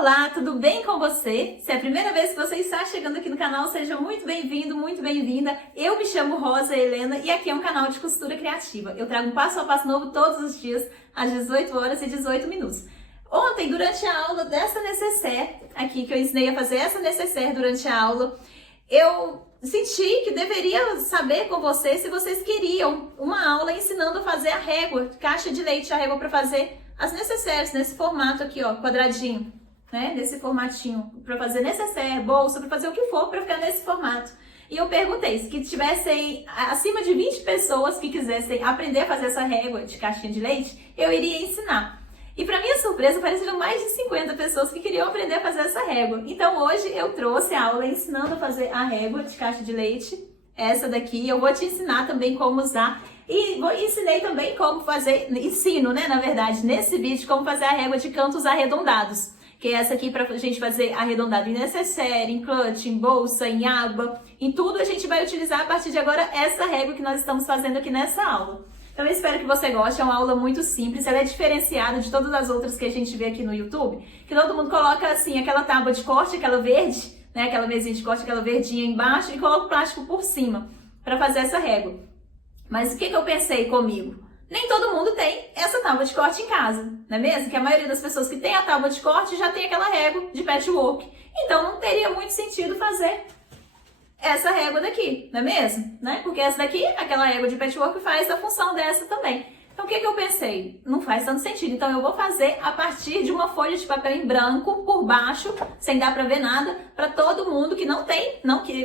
Olá, tudo bem com você? Se é a primeira vez que você está chegando aqui no canal, seja muito bem-vindo, muito bem-vinda. Eu me chamo Rosa Helena e aqui é um canal de costura criativa. Eu trago um passo a passo novo todos os dias, às 18 horas e 18 minutos. Ontem, durante a aula dessa necessaire, aqui que eu ensinei a fazer essa necessaire durante a aula, eu senti que deveria saber com vocês se vocês queriam uma aula ensinando a fazer a régua, caixa de leite, a régua para fazer as necessaires nesse formato aqui, ó, quadradinho. Né, nesse formatinho, para fazer necessaire, bolsa, para fazer o que for, para ficar nesse formato. E eu perguntei, se tivessem acima de 20 pessoas que quisessem aprender a fazer essa régua de caixinha de leite, eu iria ensinar. E para minha surpresa, apareceram mais de 50 pessoas que queriam aprender a fazer essa régua. Então hoje eu trouxe a aula ensinando a fazer a régua de caixa de leite, essa daqui. Eu vou te ensinar também como usar. E ensinei também como fazer, ensino, né, na verdade, nesse vídeo, como fazer a régua de cantos arredondados. Que é essa aqui para a gente fazer arredondado em necessaire, em clutch, em bolsa, em aba, em tudo a gente vai utilizar a partir de agora essa régua que nós estamos fazendo aqui nessa aula. Então eu espero que você goste, é uma aula muito simples, ela é diferenciada de todas as outras que a gente vê aqui no YouTube, que todo mundo coloca assim, aquela tábua de corte, aquela verde, né, aquela mesinha de corte, aquela verdinha embaixo e coloca o plástico por cima para fazer essa régua. Mas o que eu pensei comigo? Nem todo mundo tem essa tábua de corte em casa, não é mesmo? Que a maioria das pessoas que tem a tábua de corte já tem aquela régua de patchwork. Então não teria muito sentido fazer essa régua daqui, não é mesmo? Né? Porque essa daqui, aquela régua de patchwork, faz a função dessa também. Então o que eu pensei? Não faz tanto sentido. Então eu vou fazer a partir de uma folha de papel em branco por baixo, sem dar pra ver nada, para todo mundo que não tem,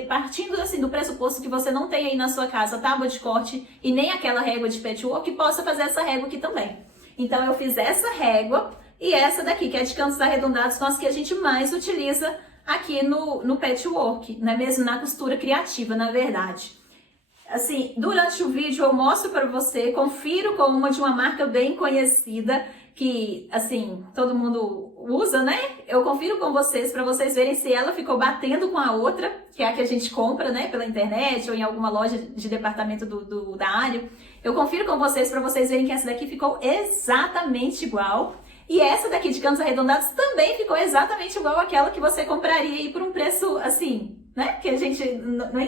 partindo assim do pressuposto que você não tem aí na sua casa tábua de corte e nem aquela régua de patchwork, que possa fazer essa régua aqui também. Então eu fiz essa régua e essa daqui, que é de cantos arredondados, são as que a gente mais utiliza aqui no patchwork, não é mesmo? Na costura criativa, na verdade. Assim, durante o vídeo eu mostro para você, confiro com uma de uma marca bem conhecida, que, assim, todo mundo usa, né? Eu confiro com vocês, para vocês verem se ela ficou batendo com a outra, que é a que a gente compra, né, pela internet ou em alguma loja de departamento da área. Eu confiro com vocês, para vocês verem que essa daqui ficou exatamente igual. E essa daqui de cantos arredondados também ficou exatamente igual àquela que você compraria aí por um preço, assim, né? Que a gente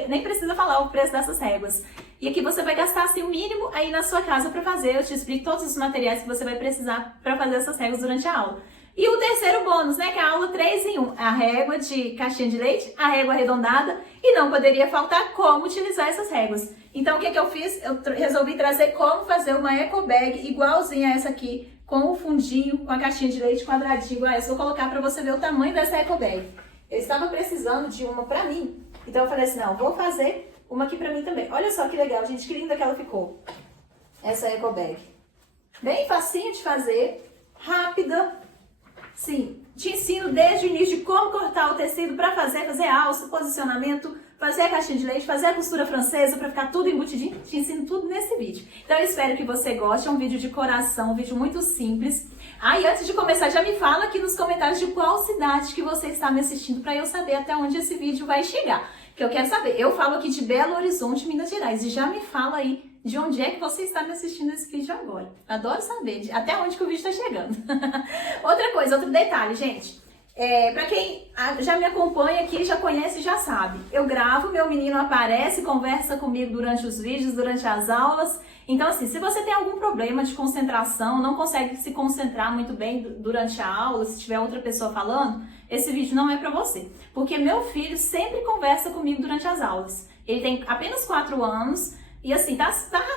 nem precisa falar o preço dessas réguas. E aqui você vai gastar, assim, o mínimo aí na sua casa para fazer. Eu te explico todos os materiais que você vai precisar para fazer essas réguas durante a aula. E o terceiro bônus, né? Que é a aula 3 em 1. A régua de caixinha de leite, a régua arredondada. E não poderia faltar como utilizar essas réguas. Então, o que eu fiz? Eu resolvi trazer como fazer uma eco bag igualzinha a essa aqui, com o fundinho, com a caixinha de leite quadradinho igual essa. Vou colocar para você ver o tamanho dessa eco bag. Eu estava precisando de uma para mim, então eu falei assim, não, vou fazer uma aqui para mim também. Olha só que legal, gente, que linda que ela ficou. Essa eco bag. Bem facinho de fazer, rápida. Sim, te ensino desde o início de como cortar o tecido para fazer alça, posicionamento, fazer a caixinha de leite, fazer a costura francesa para ficar tudo embutidinho. Te ensino tudo nesse vídeo. Então eu espero que você goste, é um vídeo de coração, um vídeo muito simples. Ah, e antes de começar, já me fala aqui nos comentários de qual cidade que você está me assistindo para eu saber até onde esse vídeo vai chegar. Que eu quero saber. Eu falo aqui de Belo Horizonte, Minas Gerais, e já me fala aí de onde é que você está me assistindo esse vídeo agora. Adoro saber até onde que o vídeo está chegando. Outra coisa, outro detalhe, gente. Para quem já me acompanha aqui, já conhece, já sabe. Eu gravo, meu menino aparece, conversa comigo durante os vídeos, durante as aulas. Então, assim, se você tem algum problema de concentração, não consegue se concentrar muito bem durante a aula, se tiver outra pessoa falando, esse vídeo não é para você. Porque meu filho sempre conversa comigo durante as aulas. Ele tem apenas 4 anos. E assim,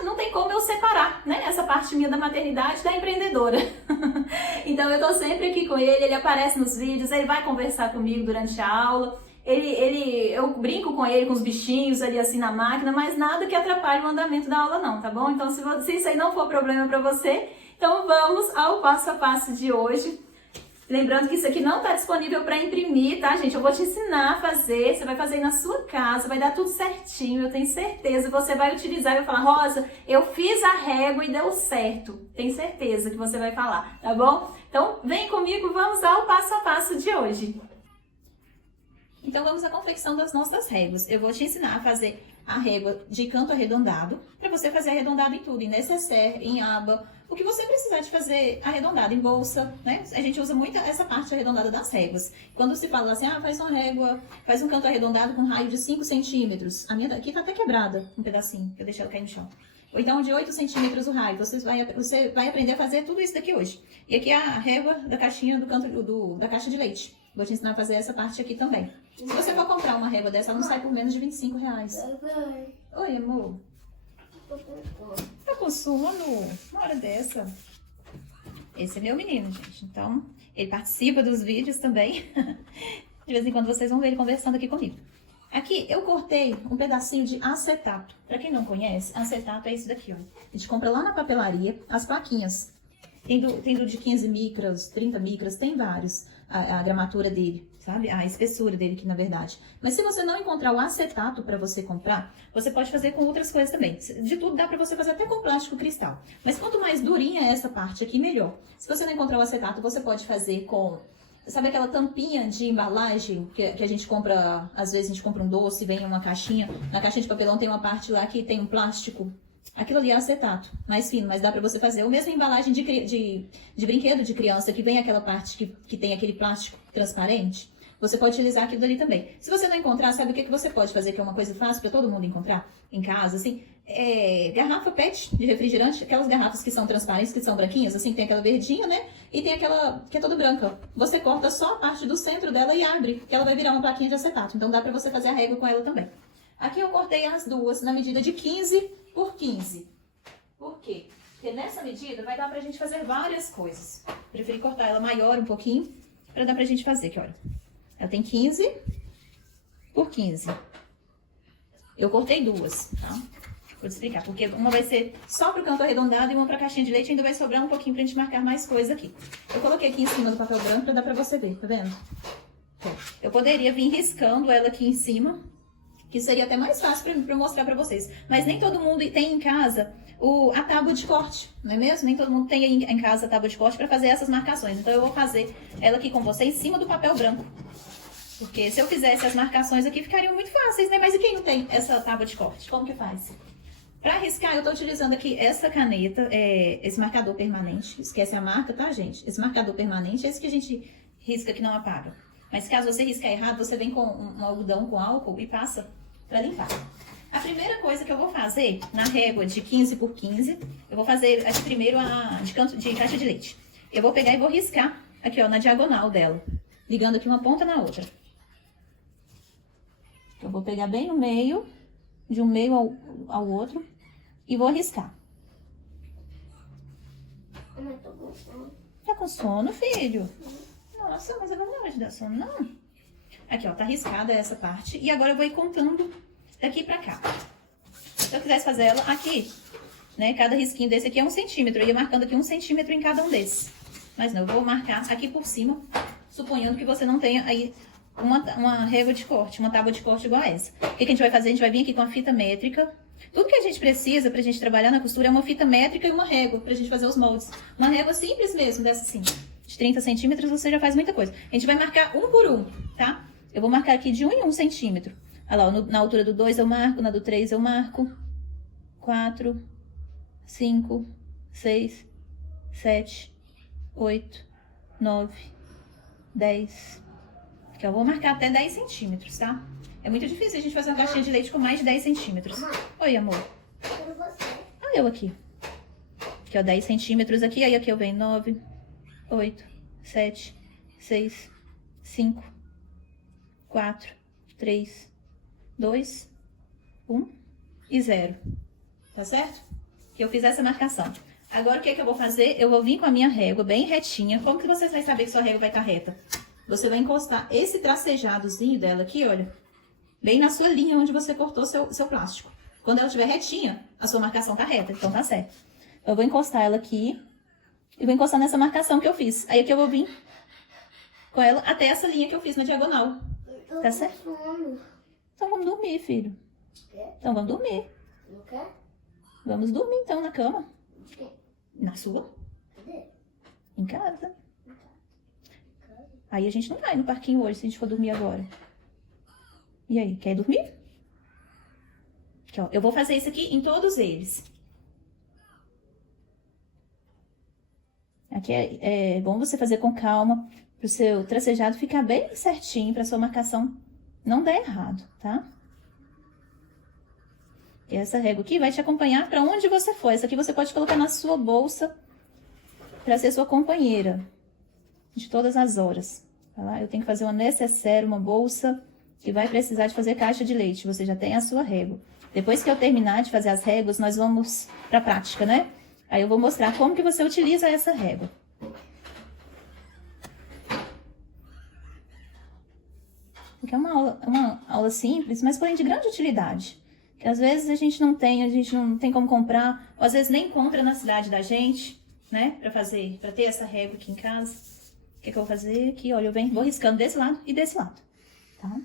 não tem como eu separar, né, essa parte minha da maternidade da empreendedora. Então eu tô sempre aqui com ele aparece nos vídeos, ele vai conversar comigo durante a aula, eu brinco com ele, com os bichinhos ali assim na máquina, mas nada que atrapalhe o andamento da aula não, tá bom? Então se isso aí não for problema pra você, então vamos ao passo a passo de hoje. Lembrando que isso aqui não está disponível para imprimir, tá, gente? Eu vou te ensinar a fazer, você vai fazer aí na sua casa, vai dar tudo certinho, eu tenho certeza. Você vai utilizar e vai falar, Rosa, eu fiz a régua e deu certo. Tenho certeza que você vai falar, tá bom? Então, vem comigo, vamos ao passo a passo de hoje. Então, vamos à confecção das nossas réguas. Eu vou te ensinar a fazer a régua de canto arredondado, para você fazer arredondado em tudo, em necessaire, em aba, O que você precisar de fazer arredondado em bolsa, né? A gente usa muito essa parte arredondada das réguas. Quando se fala assim, ah, faz uma régua, faz um canto arredondado com raio de 5 centímetros. A minha daqui tá até quebrada, um pedacinho, que eu deixei ela cair no chão. Ou então de 8 centímetros o raio. Você vai aprender a fazer tudo isso daqui hoje. E aqui é a régua da caixinha do canto da caixa de leite. Vou te ensinar a fazer essa parte aqui também. Se você for comprar uma régua dessa, ela não sai por menos de R$25. Oi, amor. Tá com sono? Uma hora dessa. Esse é meu menino, gente. Então, ele participa dos vídeos também. De vez em quando vocês vão ver ele conversando aqui comigo. Aqui eu cortei um pedacinho de acetato. Pra quem não conhece, acetato é esse daqui, ó. A gente compra lá na papelaria as plaquinhas. Tem do de 15 micras, 30 micras, tem vários. A gramatura dele, sabe? A espessura dele aqui, na verdade. Mas se você não encontrar o acetato para você comprar, você pode fazer com outras coisas também. De tudo dá para você fazer até com plástico cristal. Mas quanto mais durinha é essa parte aqui, melhor. Se você não encontrar o acetato, você pode fazer com... Sabe aquela tampinha de embalagem que a gente compra... Às vezes a gente compra um doce, vem em uma caixinha. Na caixinha de papelão tem uma parte lá que tem um plástico. Aquilo ali é acetato, mais fino, mas dá pra você fazer. Ou mesmo embalagem de brinquedo de criança, que vem aquela parte que tem aquele plástico transparente. Você pode utilizar aquilo ali também. Se você não encontrar, sabe o que você pode fazer, que é uma coisa fácil pra todo mundo encontrar em casa, assim? Garrafa PET de refrigerante, aquelas garrafas que são transparentes, que são branquinhas, assim, tem aquela verdinha, né? E tem aquela que é toda branca. Você corta só a parte do centro dela e abre, que ela vai virar uma plaquinha de acetato. Então dá pra você fazer a régua com ela também. Aqui eu cortei as duas na medida de 15 por 15. Por quê? Porque nessa medida vai dar pra gente fazer várias coisas. Preferi cortar ela maior um pouquinho, pra dar pra gente fazer aqui, olha. Ela tem 15 por 15. Eu cortei duas, tá? Vou te explicar, porque uma vai ser só pro canto arredondado e uma pra caixinha de leite, ainda vai sobrar um pouquinho pra gente marcar mais coisa aqui. Eu coloquei aqui em cima do papel branco pra dar pra você ver, tá vendo? Eu poderia vir riscando ela aqui em cima, que seria até mais fácil pra eu mostrar pra vocês. Mas nem todo mundo tem em casa a tábua de corte, não é mesmo? Nem todo mundo tem aí em casa a tábua de corte pra fazer essas marcações. Então eu vou fazer ela aqui com você em cima do papel branco. Porque se eu fizesse as marcações aqui, ficariam muito fáceis, né? Mas e quem não tem essa tábua de corte? Como que faz? Pra riscar, eu tô utilizando aqui essa caneta, esse marcador permanente. Esquece a marca, tá, gente? Esse marcador permanente é esse que a gente risca que não apaga. Mas caso você riscar errado, você vem com um algodão com álcool e passa pra limpar. A primeira coisa que eu vou fazer na régua de 15 por 15, eu vou fazer aqui primeiro de caixa de leite. Eu vou pegar e vou riscar aqui, ó, na diagonal dela, ligando aqui uma ponta na outra. Eu vou pegar bem no meio, de um meio ao outro, e vou riscar. Eu tô com sono. Tá com sono, filho? Nossa, mas agora não é hora de dar sono, não. Aqui, ó, tá riscada essa parte. E agora eu vou ir contando daqui pra cá. Se eu quisesse fazer ela aqui, né, cada risquinho desse aqui é 1 centímetro. Eu ia marcando aqui 1 centímetro em cada um desses. Mas não, eu vou marcar aqui por cima, suponhando que você não tenha aí uma régua de corte, uma tábua de corte igual a essa. O que a gente vai fazer? A gente vai vir aqui com a fita métrica. Tudo que a gente precisa pra gente trabalhar na costura é uma fita métrica e uma régua pra gente fazer os moldes. Uma régua simples mesmo, dessa assim. De 30 centímetros você já faz muita coisa. A gente vai marcar um por um, tá? Eu vou marcar aqui de 1 em 1 centímetro. Olha lá, na altura do 2 eu marco, na do 3 eu marco. 4, 5, 6, 7, 8, 9, 10. Aqui eu vou marcar até 10 centímetros, tá? É muito difícil a gente fazer uma caixinha de leite com mais de 10 centímetros. Oi, amor. Quero você. Olha eu aqui. Aqui, ó, 10 centímetros aqui. Aí aqui eu venho 9, 8, 7, 6, 5, 4, 3, 2, 1 e 0. Tá certo? Que eu fiz essa marcação. Agora o que é que eu vou fazer? Eu vou vir com a minha régua bem retinha. Como que você vai saber que sua régua vai estar reta? Você vai encostar esse tracejadozinho dela aqui, olha, bem na sua linha onde você cortou seu plástico. Quando ela estiver retinha, a sua marcação tá reta, então tá certo. Eu vou encostar ela aqui e vou encostar nessa marcação que eu fiz. Aí aqui eu vou vir com ela até essa linha que eu fiz na diagonal. Tá certo? Então vamos dormir, filho. Quer? Então vamos dormir. Não quer? Vamos dormir então na cama. Quer? Na sua? Cadê? Em casa. Aí a gente não vai no parquinho hoje se a gente for dormir agora. E aí, quer dormir? Aqui, ó, eu vou fazer isso aqui em todos eles. Aqui é bom você fazer com calma, para o seu tracejado ficar bem certinho, para sua marcação não dar errado, tá? E essa régua aqui vai te acompanhar para onde você for. Essa aqui você pode colocar na sua bolsa para ser sua companheira de todas as horas. Tá lá? Eu tenho que fazer uma necessaire, uma bolsa que vai precisar de fazer caixa de leite. Você já tem a sua régua. Depois que eu terminar de fazer as réguas, nós vamos para a prática, né? Aí eu vou mostrar como que você utiliza essa régua. Porque é uma aula simples, mas porém de grande utilidade. Que às vezes a gente não tem como comprar, ou às vezes nem encontra na cidade da gente, né? Pra ter essa régua aqui em casa. O que eu vou fazer aqui? Olha, vou riscando desse lado e desse lado, tá?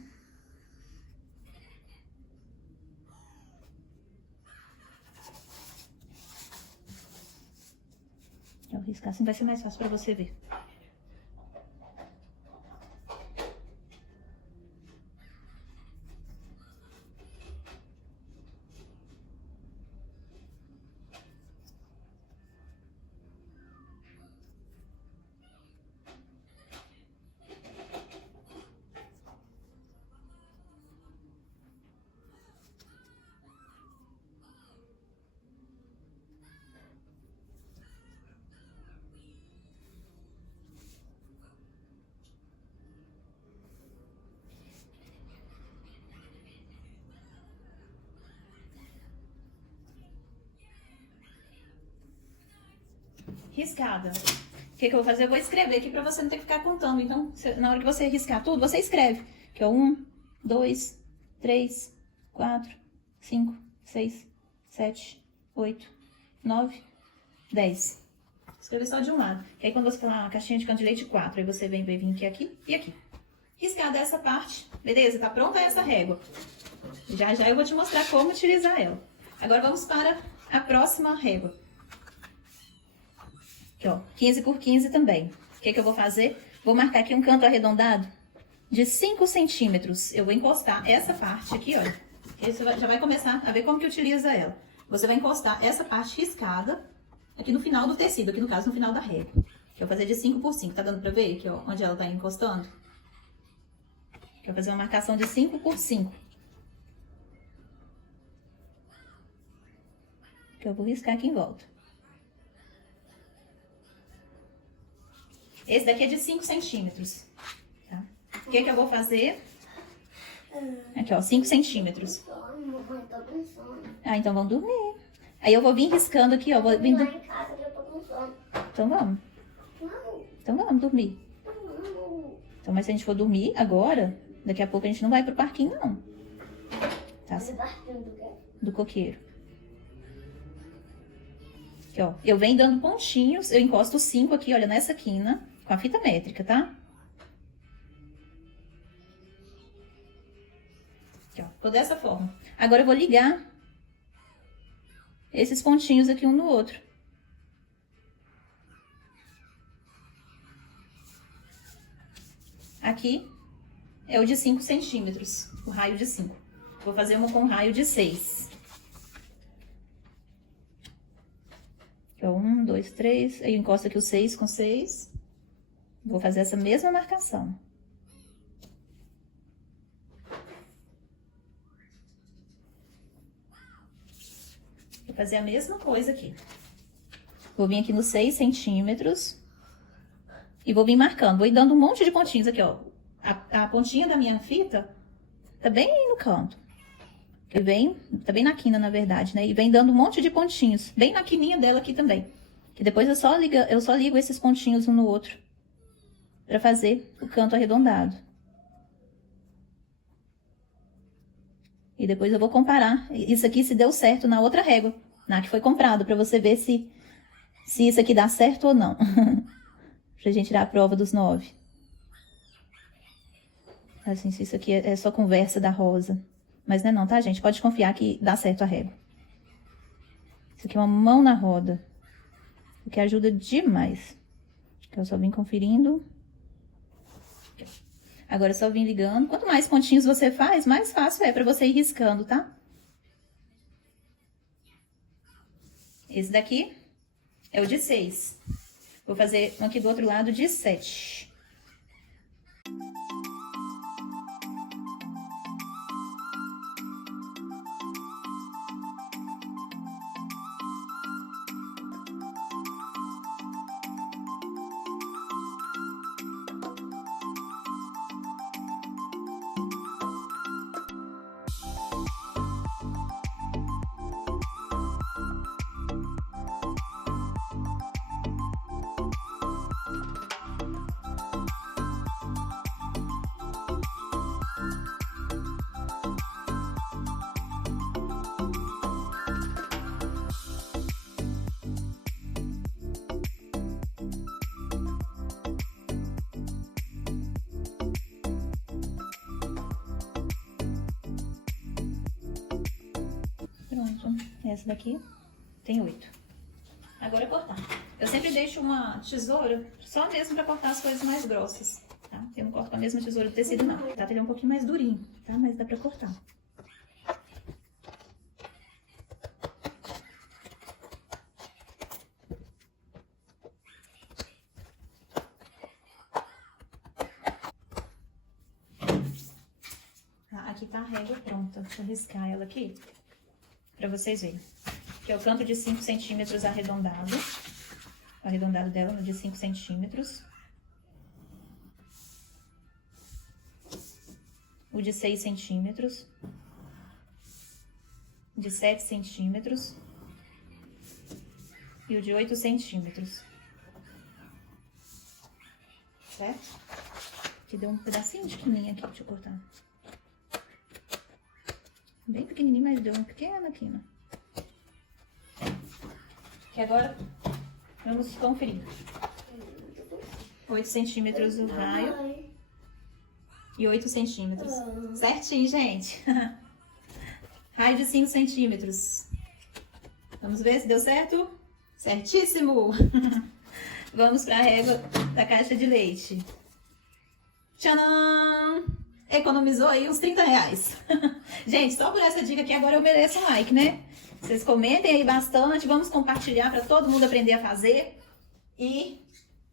Eu vou riscar assim, vai ser mais fácil pra você ver. Riscada. O que eu vou fazer? Eu vou escrever aqui pra você não ter que ficar contando. Então, na hora que você riscar tudo, você escreve. Que é 1, 2, 3, 4, 5, 6, 7, 8, 9, 10. Escrever só de um lado. Que aí quando você falar caixinha de canto de leite 4, aí você vem vir aqui e aqui. Riscada essa parte. Beleza? Tá pronta essa régua. Já já eu vou te mostrar como utilizar ela. Agora vamos para a próxima régua. Aqui, ó, 15 por 15 também. O que eu vou fazer? Vou marcar aqui um canto arredondado de 5 centímetros. Eu vou encostar essa parte aqui, olha. Aí você já vai começar a ver como que utiliza ela. Você vai encostar essa parte riscada aqui no final do tecido, aqui no caso no final da régua. Que eu vou fazer de 5 por 5. Tá dando pra ver aqui, ó, onde ela tá encostando? Que eu vou fazer uma marcação de 5 por 5. Que eu vou riscar aqui em volta. Esse daqui é de 5 centímetros, tá? O que eu vou fazer? Aqui, ó, 5 centímetros. Ah, então vamos dormir. Aí eu vou vir riscando aqui, ó. Vou vir... Lá em casa que eu tô com sono. Então vamos. Não. Então vamos dormir. Não. Então, mas se a gente for dormir agora, daqui a pouco a gente não vai pro parquinho, não. Tá? Do coqueiro. Aqui, ó. Eu venho dando pontinhos, eu encosto 5 aqui, olha, nessa quina, com a fita métrica, tá? Aqui, ó. Ficou dessa forma. Agora eu vou ligar esses pontinhos aqui um no outro. Aqui é o de 5 centímetros, o raio de 5. Vou fazer uma com raio de 6. Aqui, ó, 1, 2, 3. Aí eu encosto aqui o 6 com 6. Vou fazer essa mesma marcação. Vou fazer a mesma coisa aqui. Vou vir aqui nos 6 centímetros. E vou vir marcando. Vou ir dando um monte de pontinhos aqui, ó. A pontinha da minha fita tá bem no canto. Tá bem na quina, na verdade, né? E vem dando um monte de pontinhos. Bem na quininha dela aqui também. Que depois eu só ligo esses pontinhos um no outro. Pra fazer o canto arredondado. E depois eu vou comparar isso aqui se deu certo na outra régua. Na que foi comprada, pra você ver se isso aqui dá certo ou não. Pra gente tirar a prova dos 9. Assim, se isso aqui é só conversa da Rosa. Mas não é não, tá, gente? Pode confiar que dá certo a régua. Isso aqui é uma mão na roda. O que ajuda demais. Eu só vim conferindo. Agora eu só vim ligando. Quanto mais pontinhos você faz, mais fácil é pra você ir riscando, tá? Esse daqui é o de 6. Vou fazer um aqui do outro lado de 7. Pronto, essa daqui tem 8. Agora cortar. Eu sempre deixo uma tesoura só mesmo pra cortar as coisas mais grossas, tá? Eu não corto com a mesma tesoura de tecido não, tá? Ele é um pouquinho mais durinho, tá? Mas dá pra cortar. Aqui tá a régua pronta. Deixa eu riscar ela aqui pra vocês verem. Que é o canto de 5 centímetros arredondado. O arredondado dela no de 5 centímetros. O de 6 centímetros. O de 7 centímetros. E o de 8 centímetros. Certo? Aqui deu um pedacinho de quininha aqui, deixa eu cortar. Bem pequenininho, mas deu um pequeno aqui, né? Que agora vamos conferir. 8 centímetros o raio e 8 centímetros. Certinho, gente. Raio de 5 centímetros. Vamos ver se deu certo? Certíssimo! Vamos para a régua da caixa de leite. Tcharam! Economizou aí uns 30 reais. Gente, só por essa dica aqui agora eu mereço um like, né? Vocês comentem aí bastante, vamos compartilhar para todo mundo aprender a fazer. E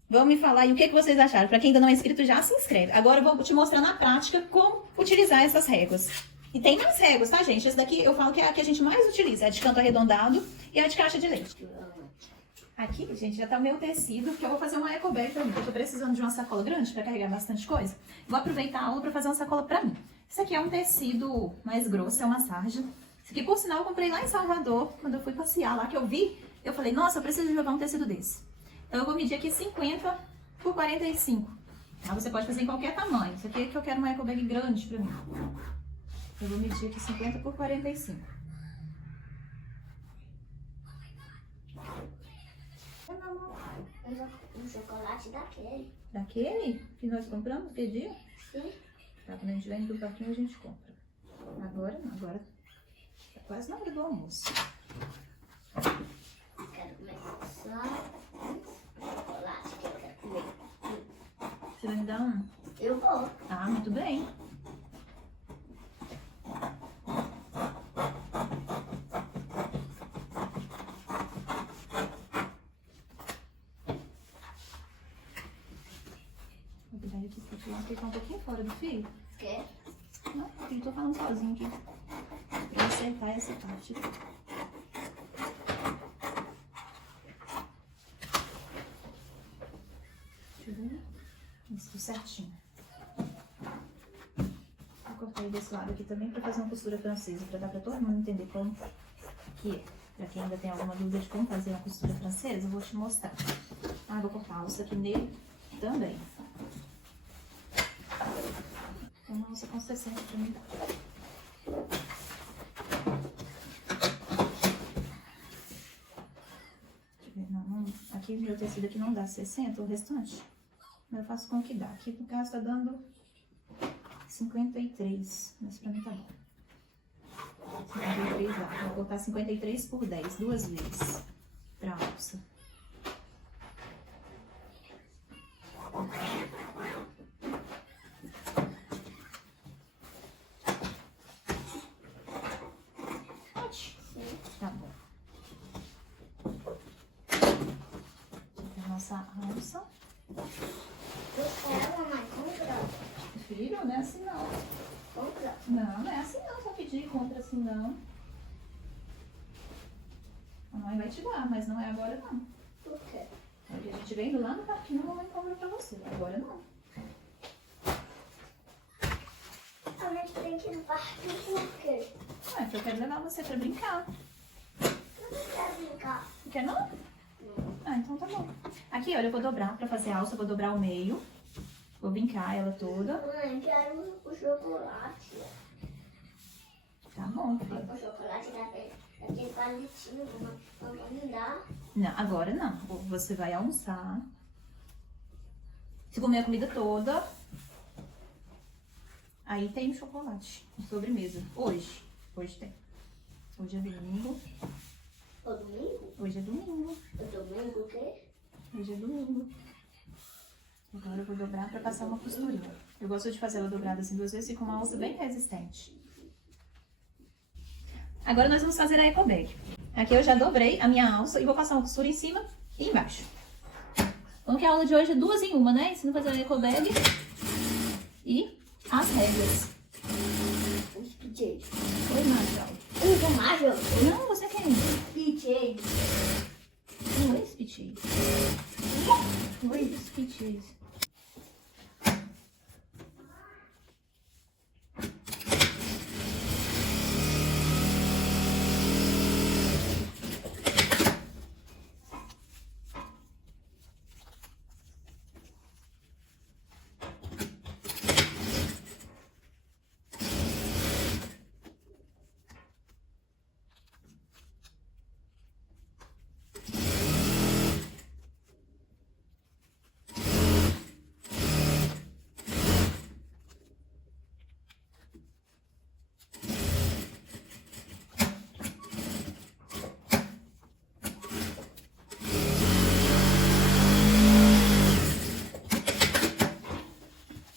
vão me falar aí o que vocês acharam. Para quem ainda não é inscrito, já se inscreve. Agora eu vou te mostrar na prática como utilizar essas réguas. E tem mais réguas, tá, gente? Essa daqui eu falo que é a que a gente mais utiliza. É a de canto arredondado e a de caixa de leite. Aqui, gente, já tá o meu tecido, que eu vou fazer uma eco bag pra mim. Eu tô precisando de uma sacola grande pra carregar bastante coisa. Vou aproveitar a aula pra fazer uma sacola pra mim. Isso aqui é um tecido mais grosso, é uma sarja. Isso aqui, por sinal, eu comprei lá em Salvador, quando eu fui passear lá, que eu vi. Eu falei, nossa, eu preciso jogar um tecido desse. Então eu vou medir aqui 50 por 45. Tá? Você pode fazer em qualquer tamanho. Isso aqui é que eu quero uma eco bag grande pra mim. Eu vou medir aqui 50 por 45. Um chocolate daquele. Daquele que nós compramos, que dia? Sim. Tá, quando a gente vem do parquinho a gente compra. Agora não, agora tá quase na hora do almoço. Quero comer só chocolate que eu quero comer. Você vai me dar um? Eu vou. Ah, muito bem. Aqui tá um pouquinho fora do fio. Quer? Não, eu tô falando sozinho aqui. Pra acertar essa parte. Deixa eu ver. Isso, certinho. Vou cortar desse lado aqui também pra fazer uma costura francesa, pra dar pra todo mundo entender como que é. Pra quem ainda tem alguma dúvida de como fazer uma costura francesa, eu vou te mostrar. Ah, vou cortar a alça aqui nele também. Uma alça com 60 pra mim. Deixa eu ver, não, aqui o meu tecido aqui não dá 60, o restante. Mas eu faço com o que dá. Aqui no caso tá dando 53, mas pra mim tá bom. 53 lá. Vou cortar 53 por 10, duas vezes pra alça. Tá bom. A nossa filho, não é assim não. Compra. Não é assim não, só pedir compra assim não. A mãe vai te dar, mas não é agora não. Por quê? Porque a gente vem lá no parquinho, a mamãe compra pra você. Agora não. A gente tem que ir no parque por quê? Ué, porque eu quero levar você pra brincar. Eu não quero brincar. Não quer não? Ah, então tá bom. Aqui, olha, eu vou dobrar pra fazer a alça, eu vou dobrar o meio. Vou vincar ela toda. Mãe, quero o chocolate. Tá bom, filho. O chocolate daquele palitinho, mamãe me dá. Não, agora não. Você vai almoçar. Se comer a comida toda, aí tem o chocolate de sobremesa. Hoje. Hoje tem. Hoje é domingo. O domingo? Hoje é domingo. O domingo o quê? Hoje é domingo. Agora eu vou dobrar pra passar uma costurinha. Eu gosto de fazer ela dobrada assim 2 vezes, fica uma alça bem resistente. Agora nós vamos fazer a eco bag. Aqui eu já dobrei a minha alça e vou passar uma costura em cima e embaixo. Então que a aula de hoje é 2 em 1, né? Ensino a fazer a eco bag e as réguas. Os PJ. Oi, Marjal. O Mário? Não, você quem? PJ. Oi, Spitches. Oi, Spitches.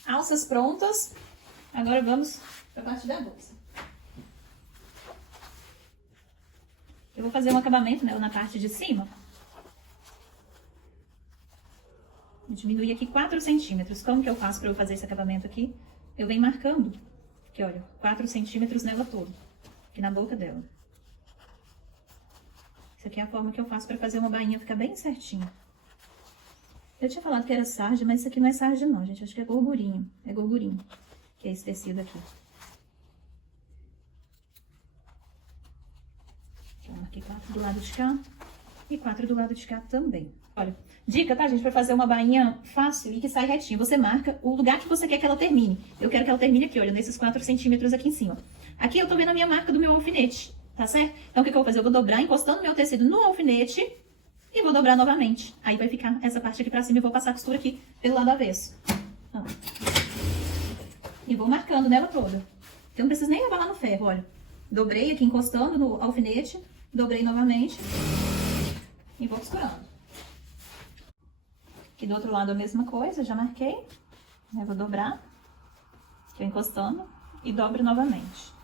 Alças prontas. Agora vamos para a parte da bolsa. Eu vou fazer um acabamento nela na parte de cima. Vou diminuir aqui 4 centímetros. Como que eu faço para eu fazer esse acabamento aqui? Eu venho marcando. Aqui, olha, 4 centímetros nela toda. Aqui na boca dela. Essa aqui é a forma que eu faço para fazer uma bainha ficar bem certinha. Eu tinha falado que era sarja, mas isso aqui não é sarja não, gente. Acho que é gorgurinho. É gorgurinho, que é esse tecido aqui. Então, marquei 4 do lado de cá e 4 do lado de cá também. Olha, dica, tá, gente? Para fazer uma bainha fácil e que sai retinho. Você marca o lugar que você quer que ela termine. Eu quero que ela termine aqui, olha, nesses 4 centímetros aqui em cima. Aqui eu tô vendo a minha marca do meu alfinete, tá certo? Então, o que eu vou fazer? Eu vou dobrar encostando meu tecido no alfinete e vou dobrar novamente. Aí vai ficar essa parte aqui pra cima e vou passar a costura aqui pelo lado avesso. Ó. E vou marcando nela toda. Eu não preciso nem levar lá no ferro, olha. Dobrei aqui encostando no alfinete, dobrei novamente e vou costurando. Aqui do outro lado a mesma coisa, já marquei. Eu vou dobrar, tô encostando e dobro novamente.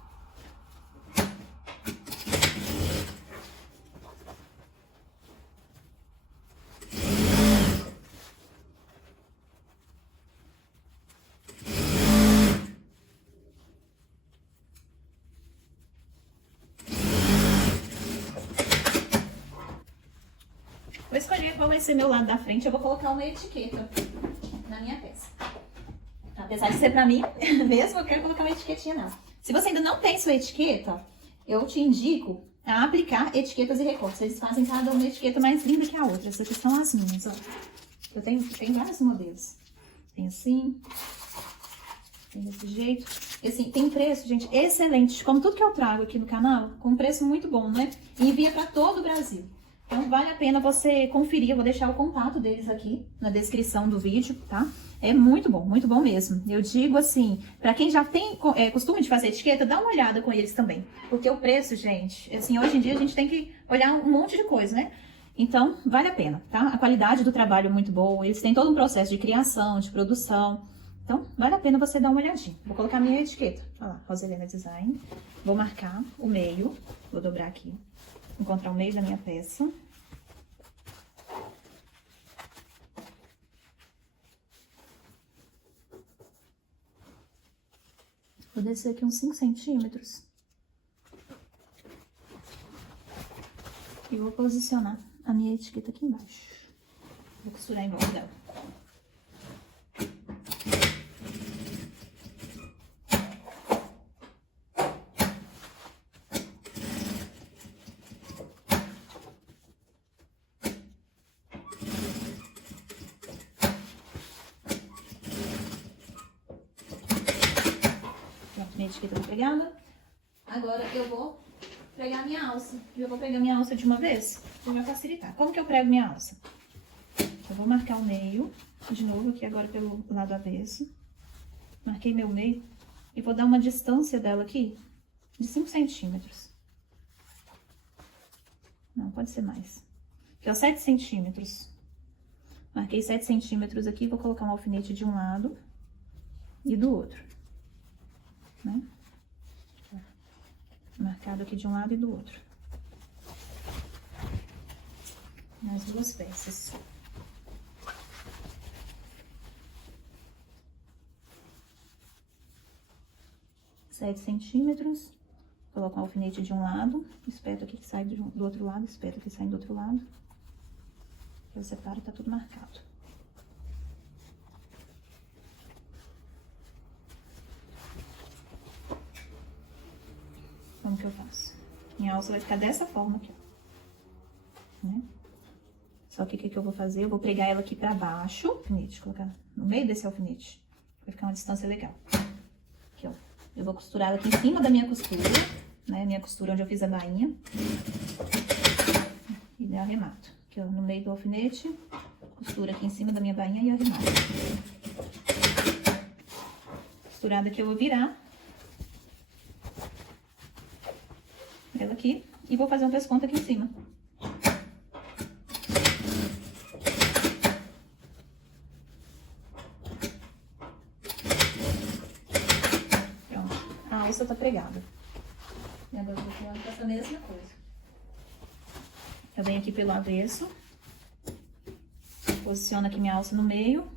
Vou escolher qual vai ser meu lado da frente. Eu vou colocar uma etiqueta na minha peça. Apesar de ser pra mim mesmo, eu quero colocar uma etiquetinha nela. Se você ainda não tem sua etiqueta, eu te indico a aplicar etiquetas e recortes. Eles fazem cada uma etiqueta mais linda que a outra. Essas aqui são as minhas, ó. Eu tenho vários modelos. Tem assim, tem desse jeito. E assim, tem preço, gente, excelente. Como tudo que eu trago aqui no canal, com um preço muito bom, né? E envia pra todo o Brasil. Então, vale a pena você conferir. Eu vou deixar o contato deles aqui na descrição do vídeo, tá? É muito bom mesmo. Eu digo assim, pra quem já tem costume de fazer etiqueta, dá uma olhada com eles também. Porque o preço, gente, assim, hoje em dia a gente tem que olhar um monte de coisa, né? Então, vale a pena, tá? A qualidade do trabalho é muito boa, eles têm todo um processo de criação, de produção. Então, vale a pena você dar uma olhadinha. Vou colocar minha etiqueta. Olha lá, Roselena Design. Vou marcar o meio, vou dobrar aqui. Encontrar o meio da minha peça. Vou descer aqui uns 5 centímetros. E vou posicionar a minha etiqueta aqui embaixo. Vou costurar em volta dela. Pronto, minha etiqueta tá pregada. Agora eu vou pregar minha alça. E eu vou pregar minha alça de uma vez, pra já facilitar. Como que eu prego minha alça? Eu vou marcar o meio, de novo aqui agora pelo lado avesso. Marquei meu meio e vou dar uma distância dela aqui de 5 centímetros. Não, pode ser mais. Aqui, ó, 7 centímetros. Marquei 7 centímetros aqui, vou colocar um alfinete de um lado e do outro, né? Marcado aqui de um lado e do outro. Mais 2 peças. Sete centímetros. Coloco um alfinete de um lado, espeto aqui que sai do outro lado, espeto aqui que sai do outro lado. Eu separo e tá tudo marcado. Como que eu faço? Minha alça vai ficar dessa forma aqui, ó. Né? Só que o que eu vou fazer? Eu vou pregar ela aqui pra baixo, alfinete, colocar no meio desse alfinete. Vai ficar uma distância legal. Aqui, ó. Eu vou costurar ela aqui em cima da minha costura, né? Minha costura onde eu fiz a bainha. E daí eu arremato. Aqui, ó, no meio do alfinete, costura aqui em cima da minha bainha e arremato. Costurada aqui eu vou virar ela aqui e vou fazer um pesponto aqui em cima. Pronto, a alça tá pregada. E agora eu vou fazer a mesma coisa. Eu venho aqui pelo avesso, posiciono aqui minha alça no meio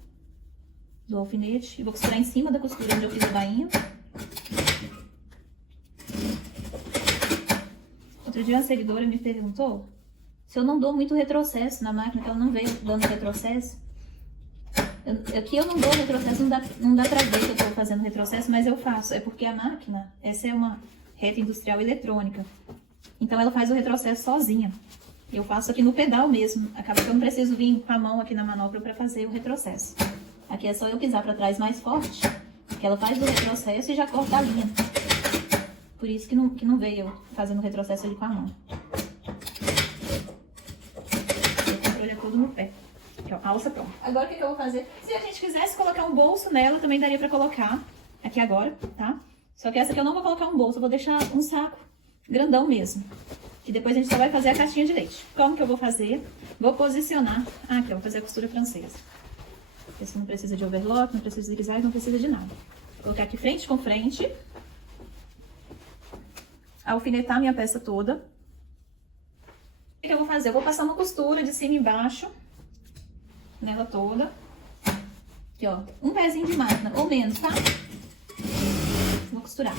do alfinete e vou costurar em cima da costura onde eu fiz a bainha. Outro dia uma seguidora me perguntou se eu não dou muito retrocesso na máquina, que ela não veio dando retrocesso. Aqui eu não dou retrocesso, não dá pra ver que eu tô fazendo retrocesso, mas eu faço. É porque a máquina, essa é uma reta industrial eletrônica. Então ela faz o retrocesso sozinha. Eu faço aqui no pedal mesmo. Acaba que eu não preciso vir com a mão aqui na manopla pra fazer o retrocesso. Aqui é só eu pisar pra trás mais forte, que ela faz o retrocesso e já corta a linha. Por isso que não veio eu fazendo o retrocesso ali com a mão. O controle é todo no pé. Aqui, ó, alça pronta. Agora o que eu vou fazer? Se a gente quisesse colocar um bolso nela, também daria pra colocar aqui agora, tá? Só que essa aqui eu não vou colocar um bolso, eu vou deixar um saco grandão mesmo. Que depois a gente só vai fazer a caixinha de leite. Como que eu vou fazer? Vou posicionar... Ah, aqui, eu vou fazer a costura francesa. Esse não precisa de overlock, não precisa de zigue-zague, não precisa de nada. Vou colocar aqui frente com frente. Alfinetar minha peça toda. O que eu vou fazer? Eu vou passar uma costura de cima e embaixo nela toda. Aqui, ó, um pezinho de máquina, ou menos, tá? Vou costurar.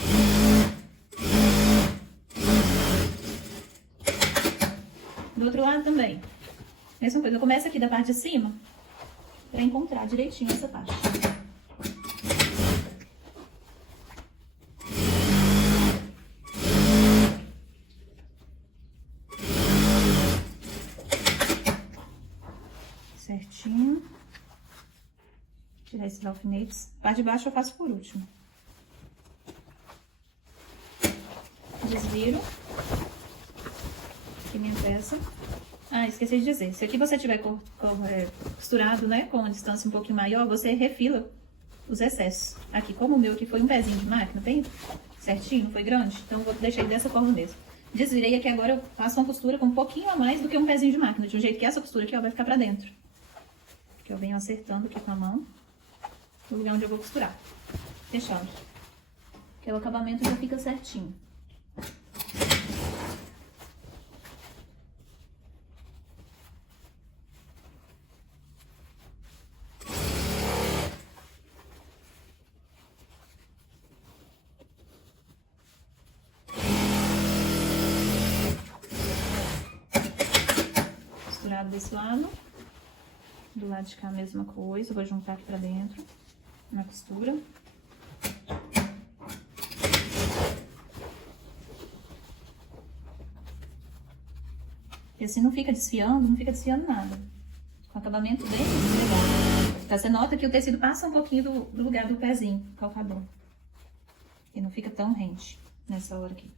Do outro lado também. Mesma coisa, eu começo aqui da parte de cima pra encontrar direitinho essa parte. Certinho. Tirar esses alfinetes. A parte de baixo eu faço por último. Desviro. Aqui minha peça. Ah, esqueci de dizer. Se aqui você tiver costurado, né, com uma distância um pouquinho maior, você refila os excessos. Aqui, como o meu aqui foi um pezinho de máquina, bem certinho, foi grande, então eu vou deixar ele dessa forma mesmo. Desvirei aqui agora, eu faço uma costura com um pouquinho a mais do que um pezinho de máquina, de um jeito que essa costura aqui, ó, vai ficar pra dentro. Que eu venho acertando aqui com a mão, no lugar onde eu vou costurar. Fechando. Que o acabamento já fica certinho. juntado desse lado. Do lado de cá a mesma coisa. Eu vou juntar aqui pra dentro, na costura. E assim não fica desfiando, não fica desfiando nada. Com acabamento bem legal. Tá, você nota que o tecido passa um pouquinho do lugar do pezinho, calcador. E não fica tão rente nessa hora aqui.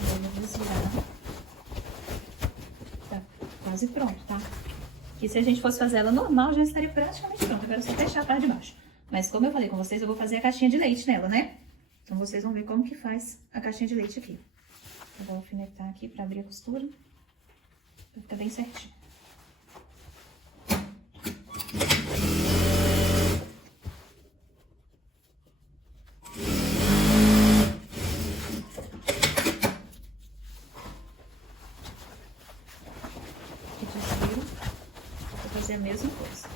Eu vou desviar. Tá quase pronto, tá? E se a gente fosse fazer ela normal, já estaria praticamente pronta. Agora é só fechar a parte de baixo. Mas como eu falei com vocês, eu vou fazer a caixinha de leite nela, né? Então vocês vão ver como que faz a caixinha de leite aqui. Eu vou alfinetar aqui pra abrir a costura. Pra ficar bem certinho. Aqui desviro. Vou fazer a mesma coisa.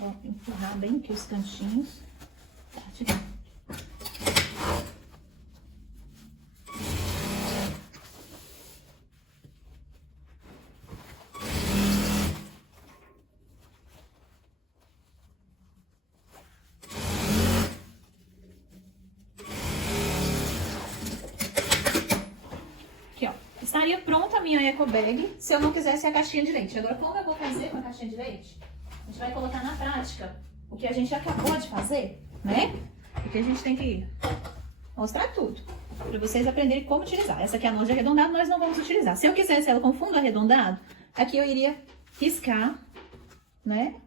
Vou empurrar bem aqui os cantinhos. Tá, tirar. Aqui, ó. Estaria pronta a minha eco bag se eu não quisesse a caixinha de leite. Agora, como eu vou fazer com a caixinha de leite? A gente vai colocar na prática o que a gente acabou de fazer, né? Porque a gente tem que mostrar tudo, para vocês aprenderem como utilizar. Essa aqui é a mão de arredondado, nós não vamos utilizar. Se eu quisesse ela com fundo arredondado, aqui eu iria riscar, né?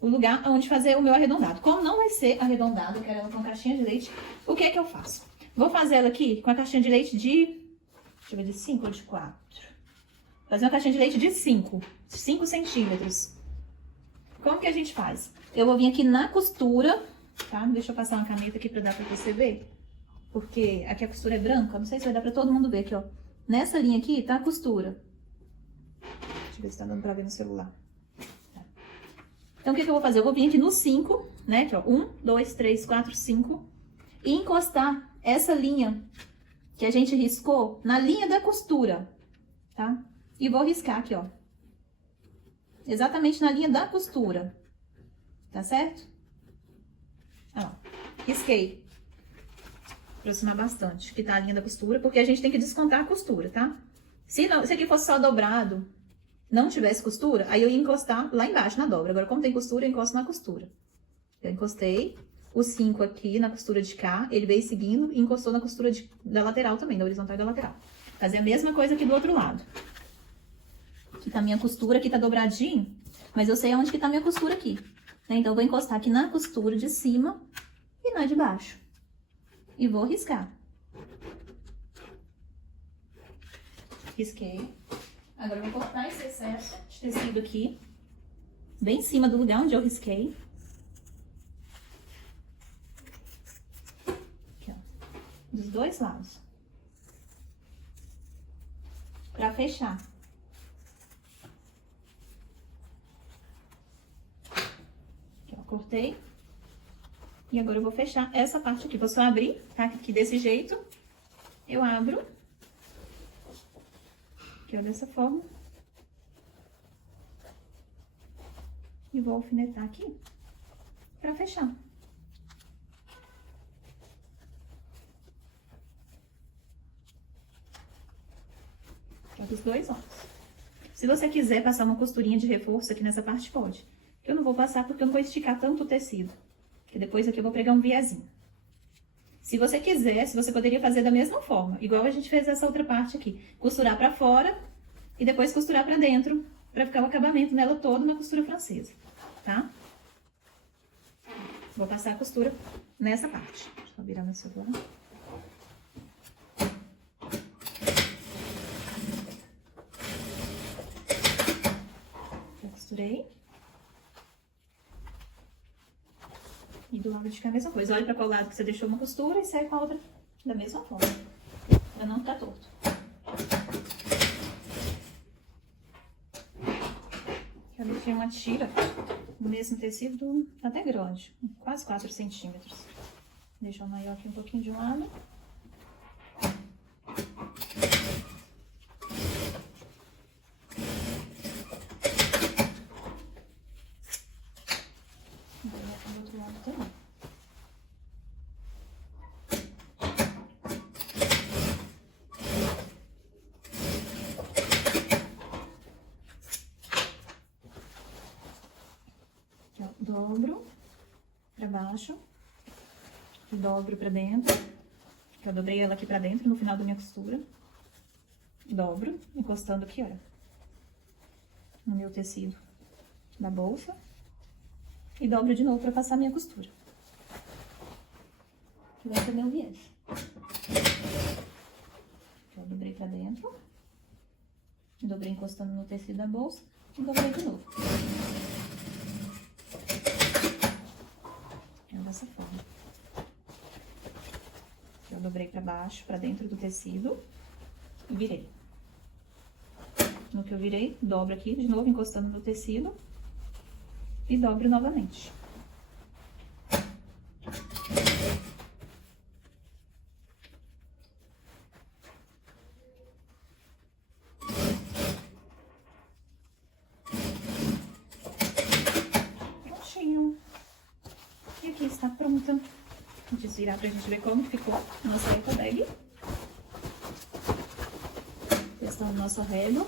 O lugar onde fazer o meu arredondado. Como não vai ser arredondado, eu quero ela com caixinha de leite, o que é que eu faço? Vou fazer ela aqui com a caixinha de leite de... Deixa eu ver, de 5 ou de 4? Fazer uma caixinha de leite de 5 centímetros. Como que a gente faz? Eu vou vir aqui na costura, tá? Deixa eu passar uma caneta aqui pra dar pra você ver. Porque aqui a costura é branca, não sei se vai dar pra todo mundo ver aqui, ó. Nessa linha aqui tá a costura. Deixa eu ver se tá dando pra ver no celular. Tá. Então, o que que eu vou fazer? Eu vou vir aqui no 5, né? Aqui, ó. 1, 2, 3, 4, 5. E encostar essa linha que a gente riscou na linha da costura, tá? E vou riscar aqui, ó. Exatamente na linha da costura. Tá certo? Ó, risquei. Aproximar bastante, que tá a linha da costura, porque a gente tem que descontar a costura, tá? Se aqui fosse só dobrado, não tivesse costura, aí eu ia encostar lá embaixo na dobra. Agora, como tem costura, eu encosto na costura. Eu encostei o 5 aqui na costura de cá, ele veio seguindo e encostou na costura da lateral também, da horizontal e da lateral. Fazer a mesma coisa aqui do outro lado. Aqui tá a minha costura, aqui tá dobradinho, mas eu sei onde que tá a minha costura aqui, né? Então, eu vou encostar aqui na costura de cima e na de baixo. E vou riscar. Risquei. Agora, eu vou cortar esse excesso de tecido aqui, bem em cima do lugar onde eu risquei. Aqui, ó. Dos dois lados. Pra fechar. Cortei. E agora eu vou fechar essa parte aqui. Vou só abrir, tá? Aqui desse jeito. Eu abro. Aqui, ó, dessa forma. E vou alfinetar aqui pra fechar. Pra dos dois lados. Se você quiser passar uma costurinha de reforço aqui nessa parte, pode. Eu não vou passar porque eu não vou esticar tanto o tecido. Porque depois aqui eu vou pregar um viazinho. Se você quisesse, você poderia fazer da mesma forma. Igual a gente fez essa outra parte aqui. Costurar pra fora e depois costurar pra dentro. Pra ficar o acabamento nela todo na costura francesa. Tá? Vou passar a costura nessa parte. Deixa eu virar meu celular. Já costurei. E do lado de cá a mesma coisa. Olha pra qual lado que você deixou uma costura e segue com a outra da mesma forma, pra não ficar torto. Eu deixei uma tira no mesmo tecido até grande, quase 4 centímetros. Deixa o maior aqui um pouquinho de um lado. Do outro lado também. Dobro pra baixo, dobro pra dentro, que eu dobrei ela aqui pra dentro no final da minha costura, dobro, encostando aqui, olha, no meu tecido da bolsa, e dobro de novo pra passar minha costura. Que vai ser meu viés. Eu dobrei pra dentro, dobrei encostando no tecido da bolsa, e dobrei de novo. Dessa forma. Eu dobrei pra baixo, pra dentro do tecido e virei. No que eu virei, dobro aqui de novo, encostando no tecido e dobro novamente. Prontinho. E aqui está pronta. Vou desvirar pra gente ver como ficou a nossa eco bag. Testando o nosso arrego.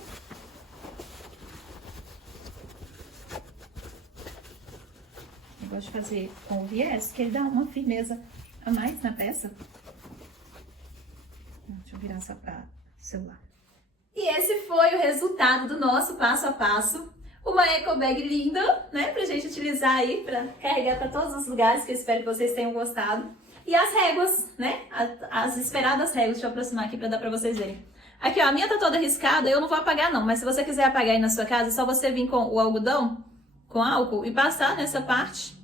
Eu gosto de fazer com o viés, que ele dá uma firmeza a mais na peça. Deixa eu virar só para o celular. E esse foi o resultado do nosso passo a passo. Uma eco bag linda, né? Pra gente utilizar aí, pra carregar pra todos os lugares, que eu espero que vocês tenham gostado. E as réguas, né? As esperadas réguas, deixa eu aproximar aqui pra dar pra vocês verem. Aqui, ó, a minha tá toda riscada, eu não vou apagar não, mas se você quiser apagar aí na sua casa, é só você vir com o algodão, com álcool, e passar nessa parte,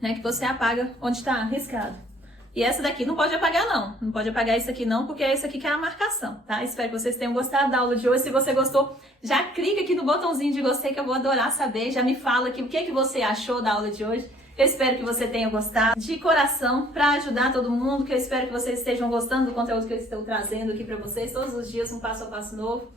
né? Que você apaga onde tá riscado. E essa daqui não pode apagar não, não pode apagar isso aqui não, porque é isso aqui que é a marcação, tá? Espero que vocês tenham gostado da aula de hoje. Se você gostou, já clica aqui no botãozinho de gostei que eu vou adorar saber. Já me fala aqui o que você achou da aula de hoje. Eu espero que você tenha gostado de coração para ajudar todo mundo, que eu espero que vocês estejam gostando do conteúdo que eu estou trazendo aqui para vocês. Todos os dias um passo a passo novo.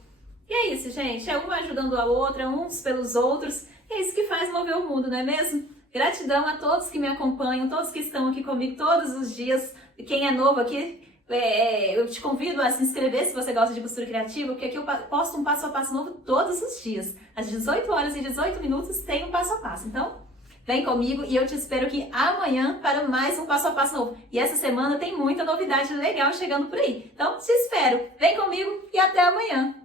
E é isso, gente. É uma ajudando a outra, uns pelos outros. É isso que faz mover o mundo, não é mesmo? Gratidão a todos que me acompanham, todos que estão aqui comigo todos os dias. Quem é novo aqui, eu te convido a se inscrever se você gosta de costura criativa, porque aqui eu posto um passo a passo novo todos os dias. Às 18 horas e 18 minutos tem um passo a passo. Então, vem comigo e eu te espero aqui amanhã para mais um passo a passo novo. E essa semana tem muita novidade legal chegando por aí. Então, te espero. Vem comigo e até amanhã.